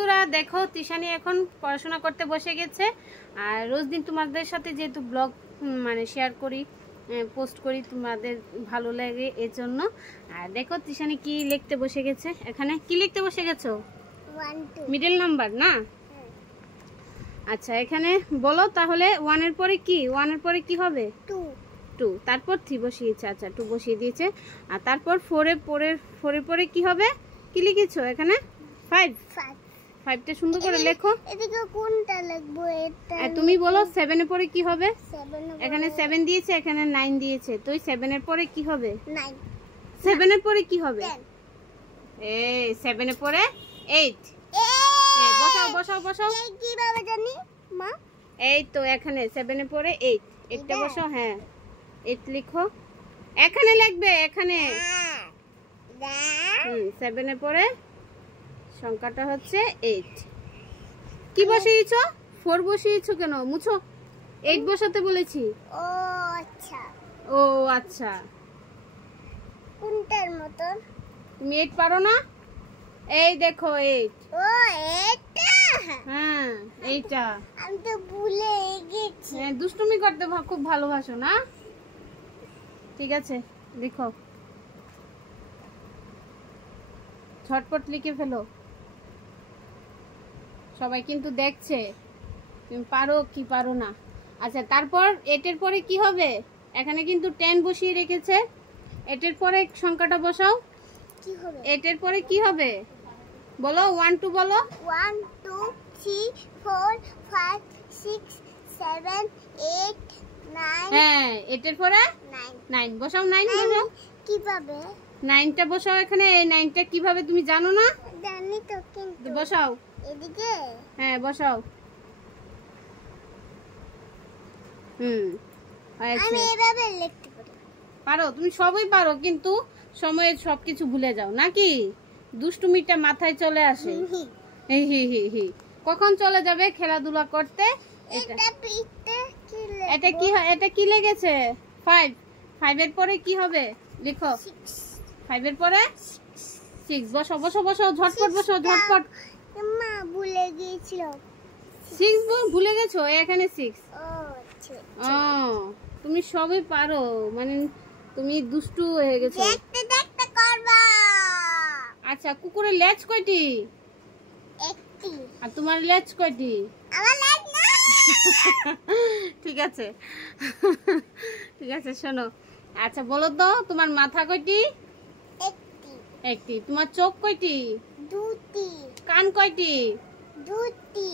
বন্ধুরা দেখো তিশানি এখন পড়াশোনা করতে বসে গেছে। আর রোজ দিন তোমাদের সাথে যেহেতু ব্লগ মানে শেয়ার করি, পোস্ট করি, তোমাদের ভালো লাগে এর জন্য। আর দেখো তিশানি কি লিখতে বসে গেছে। এখানে কি লিখতে বসে গেছো? মিডল নাম্বার না? আচ্ছা এখানে বলো তাহলে 1 এর পরে কি? 1 এর পরে কি হবে? 2। তারপর 3 বসিয়েছে। আচ্ছা 2 বসিয়ে দিয়েছে। আর তারপর 4 এর পরে কি হবে? কি লিখেছো এখানে? 5। 5টা সুন্দর করে লেখো। এদিকে কোনটা লিখবো? এটা তুমি বলো 7 এর পরে কি হবে? এখানে 7 দিয়েছে, এখানে 9 দিয়েছে। তো 7 এর পরে কি হবে? 9। 7 এর পরে কি হবে? এই 7 এর পরে 8। বসাও বসাও বসাও। এই কিভাবে জানি মা? এই তো এখানে 7 এর পরে 8। 8টা বসাও। হ্যাঁ 8 লিখো। এখানে লিখবে, এখানে। 7 এর পরে সংখ্যাটা হচ্ছে 8। কি বসিয়েছো? 4 বসিয়েছো কেন? মুছো। 8 বসাতে বলেছি। ও আচ্ছা। ও আচ্ছা। কোনটার মতো? তুমি 8 পারো না? এই দেখো 8। ও এটা? হ্যাঁ এইটা। আমি তো ভুলে গেছি। হ্যাঁ দুষ্টুমি করতে খুব ভালোবাসো না? ঠিক আছে লিখো, ঝটপট লিখে ফেলো। সবাই কিন্তু দেখছে তুমি পারো কি পারো না। আচ্ছা তারপর 8 এর পরে কি হবে? এখানে কিন্তু 10 বসিয়ে রেখেছে। 8 এর পরে সংখ্যাটা বসাও। কি হবে? 8 এর পরে কি হবে বলো? 1 2 বলো। 1 2 3 4 5 6 7 8 9। হ্যাঁ 8 এর পরে 9 বসাও। 9 বসাও। কিভাবে? 9টা বসাও এখানে। এই 9টা কিভাবে তুমি জানো না? জানি তো কিন্তু। বসাও। এদিকে? হ্যাঁ বসাও। আমি এভাবে লিখতে পারি। পারো তুমি, সবই পারো, কিন্তু সময়ে সবকিছু ভুলে যাও নাকি? দুষ্টুমিটা মাথায় চলে আসে। হি হি হি হি। কখন চলে যাবে খেলাধুলা করতে? এটা কি? এটা কি লেগেছে? 5। 5 এর পরে কি হবে লিখো। 5 এর পরে 6। বসো বসো বসো, ঝটপট বসো ঝটপট। মা ভুলে গিয়েছিল। 6 ভুলে গেছো? এখানে 6। ও আচ্ছা। তুমি সবই পারো, মানে তুমি দুষ্টু হয়ে গেছো। দেখতে দেখতে করবা। আচ্ছা কুকুরের লেজ কয়টি? একটি। আর তোমার লেজ কয়টি? আমার লেজ না। ঠিক আছে ঠিক আছে শোনো। আচ্ছা বলো তো তোমার মাথা কয়টি? একটি। একটি। তোমার চোখ কয়টি? দুটি। কান কয়টি? দুটি।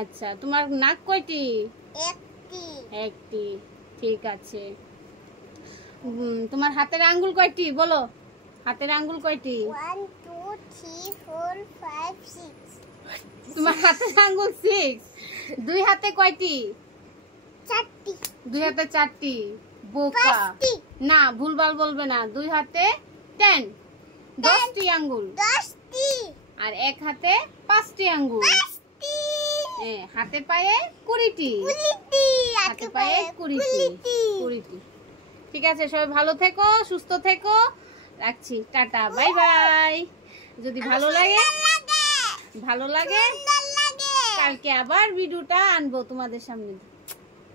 আচ্ছা তোমার নাক কয়টি? একটি। একটি। ঠিক আছে। তোমার হাতের আঙ্গুল কয়টি বলো? হাতের আঙ্গুল কয়টি? 1 2 3 4 5 6। তোমার হাতের আঙ্গুল 6। দুই হাতে কয়টি? 4টি। দুই হাতে 4টি। বোকা। না ভুলভাল বলবে না। দুই হাতে 10। 10টি আঙ্গুল। 10টি। আর এক হাতে 5টি আঙ্গুল। 5টি। হাতে পায়ে 20টি। 20টি। হাতে পায়ে 20টি। 20টি। ঠিক আছে সবাই ভালো থেকো, সুস্থ থেকো। রাখছি, টাটা, বাই বাই। যদি ভালো লাগে কালকে আবার ভিডিওটা আনবো তোমাদের সামনে।